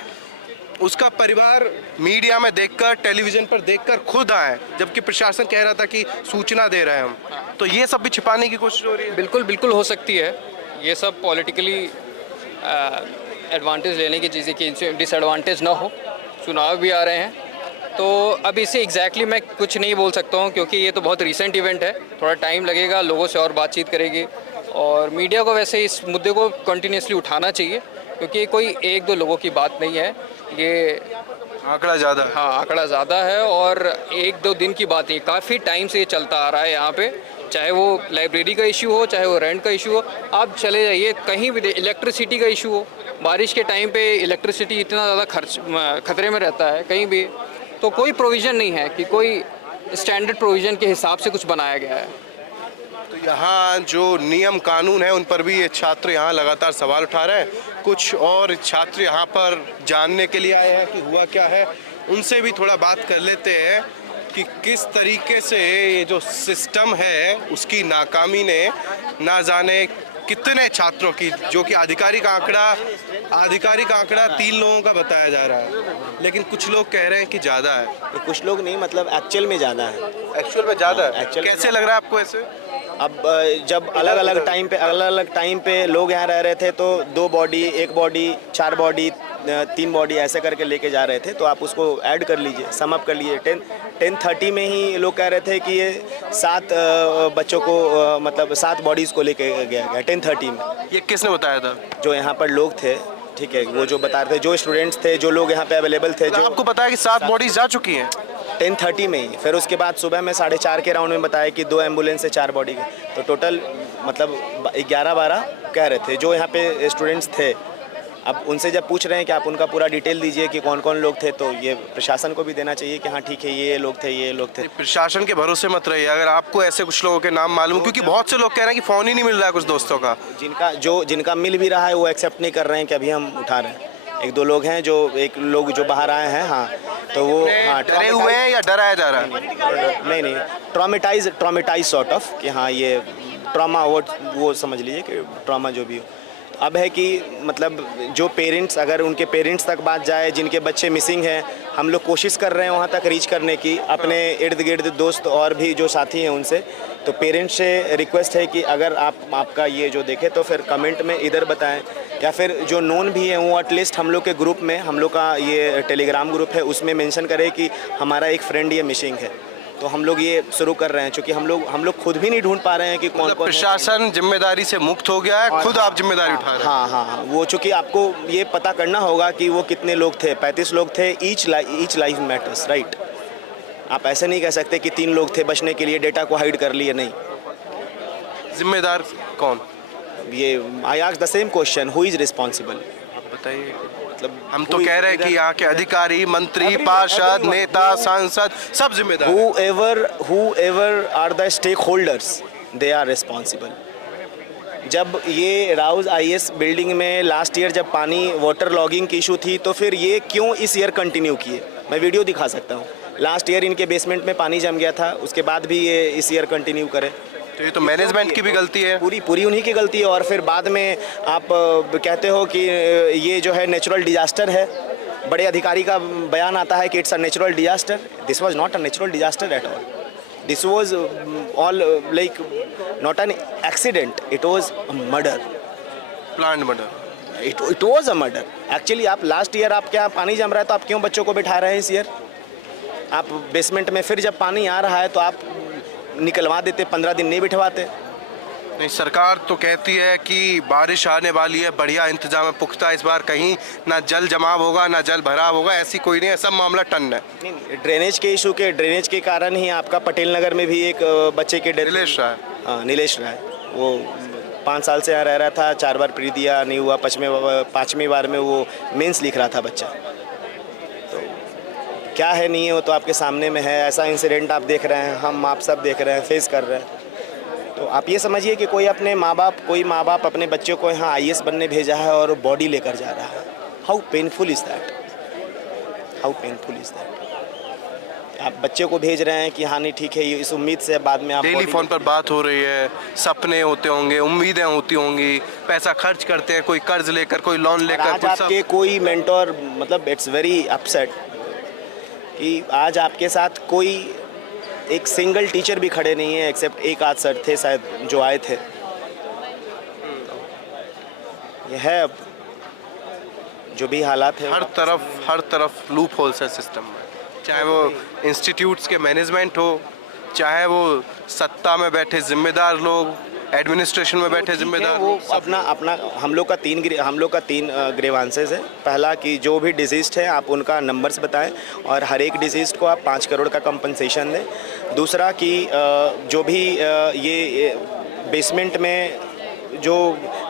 उसका परिवार मीडिया में देखकर, टेलीविज़न पर देखकर खुद आए, जबकि प्रशासन कह रहा था कि सूचना दे रहे हैं हम। तो ये सब भी छिपाने की कोशिश हो रही है? बिल्कुल बिल्कुल हो सकती है। ये सब पॉलिटिकली एडवांटेज लेने की चीज़ें कि डिसएडवांटेज ना हो। चुनाव भी आ रहे हैं, तो अब इसे एग्जैक्टली मैं कुछ नहीं बोल सकता हूँ, क्योंकि ये तो बहुत रीसेंट इवेंट है, थोड़ा टाइम लगेगा, लोगों से और बातचीत करेगी। और मीडिया को वैसे इस मुद्दे को कंटिन्यूसली उठाना चाहिए, क्योंकि कोई एक दो लोगों की बात नहीं है, ये आंकड़ा ज़्यादा है। हाँ, आंकड़ा ज़्यादा है और एक दो दिन की बात नहीं, काफ़ी टाइम से ये चलता आ रहा है यहाँ पे। चाहे वो लाइब्रेरी का इशू हो, चाहे वो रेंट का इशू हो, आप चले जाइए कहीं भी, इलेक्ट्रिसिटी का इशू हो, बारिश के टाइम पे इलेक्ट्रिसिटी इतना ज़्यादा खतरे में रहता है कहीं भी, तो कोई प्रोविज़न नहीं है कि कोई स्टैंडर्ड प्रोविज़न के हिसाब से कुछ बनाया गया है। तो यहाँ जो नियम कानून है उन पर भी ये छात्र यहाँ लगातार सवाल उठा रहे हैं। कुछ और छात्र यहाँ पर जानने के लिए आए हैं कि हुआ क्या है, उनसे भी थोड़ा बात कर लेते हैं कि किस तरीके से ये जो सिस्टम है उसकी नाकामी ने ना जाने कितने छात्रों की, जो कि आधिकारिक आंकड़ा 3 लोगों का बताया जा रहा है, लेकिन कुछ लोग कह रहे हैं कि ज़्यादा है। कुछ लोग नहीं, मतलब एक्चुअल में ज़्यादा है। एक्चुअल में ज़्यादा है? एक्चुअल कैसे लग रहा है आपको ऐसे? अब जब अलग अलग टाइम पे लोग यहाँ रह रहे थे, तो 2 बॉडी, 1 बॉडी, 4 बॉडी, 3 बॉडी ऐसे करके लेके जा रहे थे, तो आप उसको ऐड कर लीजिए, सम अप कर लीजिए। 10:30 में ही लोग कह रहे थे कि ये 7 बच्चों को, मतलब 7 बॉडीज़ को लेके गया गया 10:30 में। ये किसने बताया था? जो यहाँ पर लोग थे, ठीक है, वो जो बता रहे थे, जो स्टूडेंट्स थे, जो लोग यहाँ पे अवेलेबल थे। जो आपको बताया कि 7 बॉडीज जा चुकी हैं 10:30 में ही। फिर उसके बाद सुबह में 4:30 के राउंड में बताया कि 2 एम्बुलेंस से 4 बॉडी गए, तो टोटल मतलब 11-12 कह रहे थे जो यहाँ पे स्टूडेंट्स थे। अब उनसे जब पूछ रहे हैं कि आप उनका पूरा डिटेल दीजिए कि कौन कौन लोग थे, तो ये प्रशासन को भी देना चाहिए कि हाँ ठीक है, ये लोग थे, ये लोग थे। प्रशासन के भरोसे मत रहिए। अगर आपको ऐसे कुछ लोगों के नाम मालूम, क्योंकि बहुत से लोग कह रहे हैं कि फ़ोन ही नहीं मिल रहा है कुछ दोस्तों का, जिनका मिल भी रहा है वो एक्सेप्ट नहीं कर रहे हैं कि अभी हम उठा रहे हैं। 1-2 लोग हैं, एक लोग जो बाहर आए हैं, हाँ, तो वो डरे हुए हैं या डराया जा रहा है? नहीं, ट्रॉमेटाइज सॉर्ट ऑफ, कि हाँ ये ट्रॉमा, वो समझ लीजिए कि ट्रॉमा जो भी हो। अब है कि मतलब जो पेरेंट्स, अगर उनके पेरेंट्स तक बात जाए, जिनके बच्चे मिसिंग हैं, हम लोग कोशिश कर रहे हैं वहाँ तक रीच करने की, अपने इर्द गिर्द दोस्त और भी जो साथी हैं उनसे। तो पेरेंट्स से रिक्वेस्ट है कि अगर आपका ये जो देखें तो फिर कमेंट में इधर बताएं, या फिर जो नोन भी है वो एटलीस्ट हम लोग के ग्रुप में, हम लोग का ये टेलीग्राम ग्रुप है, उसमें मेंशन करें कि हमारा एक फ्रेंड ये मिसिंग है। तो हम लोग ये शुरू कर रहे हैं, क्योंकि हम लोग खुद भी नहीं ढूंढ पा रहे हैं कि कौन कौन। प्रशासन जिम्मेदारी से मुक्त हो गया है, खुद आप जिम्मेदारी उठा रहे हैं। हाँ, वो चूँकि आपको ये पता करना होगा कि वो कितने लोग थे। 35 लोग थे। Each life matters, right. आप ऐसे नहीं कह सकते कि 3 लोग थे, बचने के लिए डेटा को हाइड कर लिए, नहीं। जिम्मेदार कौन? ये I ask the same question, who is responsible? बताइए। मतलब हम तो कह रहे हैं कि यहाँ के अधिकारी, मंत्री, पार्षद, नेता, सांसद सब जिम्मेदार। whoever are the stakeholders, they are responsible। जब ये राउज IAS बिल्डिंग में लास्ट ईयर जब पानी वाटर लॉगिंग की इशू थी, तो फिर ये क्यों इस ईयर कंटिन्यू किए? मैं वीडियो दिखा सकता हूँ। लास्ट ईयर इनके बेसमेंट में पानी जम गया था, उसके बाद भी ये इस ईयर कंटिन्यू करे। तो ये तो मैनेजमेंट की भी गलती है, पूरी उन्हीं की गलती है। और फिर बाद में आप कहते हो कि ये जो है नेचुरल डिजास्टर है। बड़े अधिकारी का बयान आता है कि it's a natural disaster. This was not a natural disaster at all. This was all like not an accident, it was a murder, planned murder. It was a murder actually. आप लास्ट ईयर आप क्या पानी जम रहा है तो आप क्यों बच्चों को बिठा रहे हैं इस ईयर? आप बेसमेंट में फिर जब पानी आ रहा है तो आप निकलवा देते, 15 दिन नहीं बिठवाते। नहीं, सरकार तो कहती है कि बारिश आने वाली है, बढ़िया इंतजाम है, पुख्ता। इस बार कहीं ना जल जमाव होगा ना जल भराव होगा, ऐसी कोई नहीं है, सब मामला टन है। नहीं, ड्रेनेज के कारण ही आपका पटेल नगर में भी एक बच्चे के नीलेश राय। हाँ, नीलेश राय वो 5 साल से यहाँ रह रहा था, 4 बार प्री दिया, नहीं हुआ, 5वीं बार में वो मेंस लिख रहा था बच्चा। तो क्या है नहीं है वो तो आपके सामने में है। ऐसा इंसिडेंट आप देख रहे हैं, हम आप सब देख रहे हैं, फेस कर रहे हैं। तो आप ये समझिए कि कोई माँ बाप अपने बच्चों को यहाँ IAS बनने भेजा है और बॉडी लेकर जा रहा है। How painful is that, how painful is that. आप बच्चे को भेज रहे हैं कि हाँ नहीं ठीक है, ये इस उम्मीद से बाद में आप डेली फ़ोन पर बात हो रही है, सपने होते होंगे, उम्मीदें होती होंगी, पैसा खर्च करते हैं, कोई कर्ज लेकर, कोई लोन लेकर। आज आपके कोई मेंटोर, मतलब इट्स वेरी अपसेट कि आज आपके साथ कोई एक सिंगल टीचर भी खड़े नहीं है, एक्सेप्ट एक आध सर थे शायद जो आए थे। ये है अब जो भी हालात है। हर तरफ लूप होल्स है सिस्टम में, चाहे वो इंस्टीट्यूट्स के मैनेजमेंट हो, चाहे वो सत्ता में बैठे जिम्मेदार लोग, एडमिनिस्ट्रेशन में बैठे जिम्मेदार। वो अपना हम लोग का तीन ग्रीवांसेस है। पहला कि जो भी डिजीज़्ड है आप उनका नंबर्स बताएं और हर एक डिजीज़्ड को आप 5 करोड़ का कंपनसेशन दें। दूसरा कि जो भी ये बेसमेंट में जो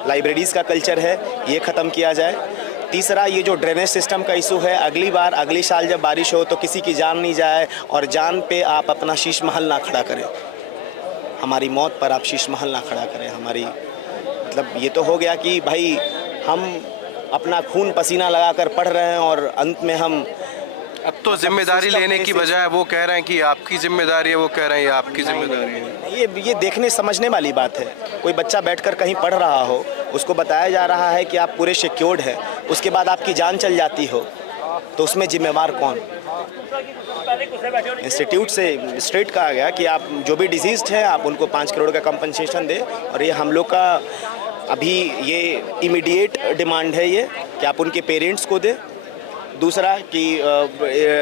लाइब्रेरीज़ का कल्चर है ये ख़त्म किया जाए। तीसरा ये जो ड्रेनेज सिस्टम का इशू है, अगली साल जब बारिश हो तो किसी की जान नहीं जाए और जान पे आप अपना शीश महल ना खड़ा करें, हमारी मौत पर आप शीश महल ना खड़ा करें। हमारी मतलब ये तो हो गया कि भाई हम अपना खून पसीना लगाकर पढ़ रहे हैं और अंत में हम अब तो जिम्मेदारी लेने की बजाय वो कह रहे हैं कि आपकी जिम्मेदारी है, वो कह रहे हैं ये आपकी जिम्मेदारी है। ये देखने समझने वाली बात है। कोई बच्चा बैठकर कहीं पढ़ रहा हो, उसको बताया जा रहा है कि आप पूरे सिक्योर्ड हैं, उसके बाद आपकी जान चल जाती हो तो उसमें जिम्मेवार कौन? इंस्टीट्यूट से स्ट्रेट कहा गया कि आप जो भी डिजीज़्ड है आप उनको 5 करोड़ का कंपनसेशन दें और ये हम लोग का अभी ये इमीडिएट डिमांड है ये कि आप उनके पेरेंट्स को दें। दूसरा कि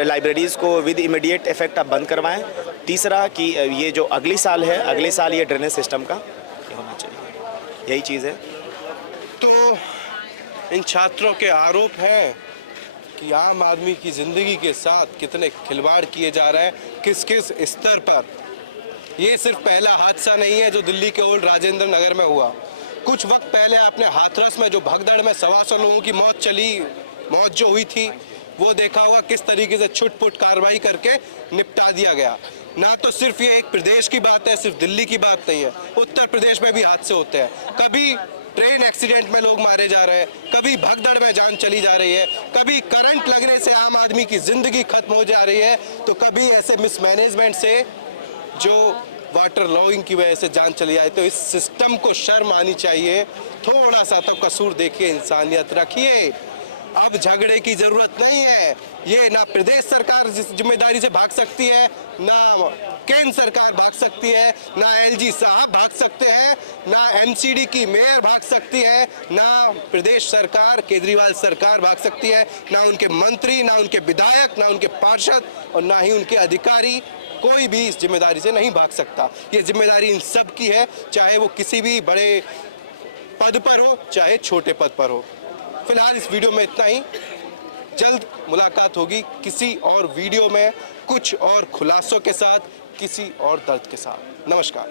लाइब्रेरीज़ को विद इमीडिएट इफेक्ट आप बंद करवाएं। तीसरा कि ये जो अगले साल ये ड्रेनेज सिस्टम का होना चाहिए। यही चीज़ है। तो इन छात्रों के आरोप हैं कि आम आदमी की ज़िंदगी के साथ कितने खिलवाड़ किए जा रहे हैं, किस किस स्तर पर। ये सिर्फ पहला हादसा नहीं है जो दिल्ली के ओल्ड राजेंद्र नगर में हुआ। कुछ वक्त पहले आपने हाथरस में जो भगदड़ में 125 लोगों की मौत जो हुई थी वो देखा होगा, किस तरीके से छुटपुट कार्रवाई करके निपटा दिया गया। ना तो सिर्फ ये एक प्रदेश की बात है, सिर्फ दिल्ली की बात नहीं है, उत्तर प्रदेश में भी हादसे होते हैं। कभी ट्रेन एक्सीडेंट में लोग मारे जा रहे हैं, कभी भगदड़ में जान चली जा रही है, कभी करंट लगने से आम आदमी की जिंदगी खत्म हो जा रही है, तो कभी ऐसे मिसमैनेजमेंट से जो वाटर लॉगिंग की वजह से जान चली जाए। तो इस सिस्टम को शर्म आनी चाहिए। थोड़ा सा तो कसूर देखिए, इंसानियत रखिए। अब झगड़े की जरूरत नहीं है। ये ना प्रदेश सरकार जिम्मेदारी से भाग सकती है, ना केंद्र सरकार भाग सकती है, ना LG साहब भाग सकते हैं, ना MCD की मेयर भाग सकती है, ना प्रदेश सरकार केजरीवाल सरकार भाग सकती है, ना उनके मंत्री, ना उनके विधायक, ना उनके पार्षद और ना ही उनके अधिकारी। कोई भी इस जिम्मेदारी से नहीं भाग सकता। ये जिम्मेदारी इन सब की है, चाहे वो किसी भी बड़े पद पर हो, चाहे छोटे पद पर हो। फिलहाल इस वीडियो में इतना ही। जल्द मुलाकात होगी किसी और वीडियो में, कुछ और खुलासों के साथ, किसी और दर्द के साथ। नमस्कार।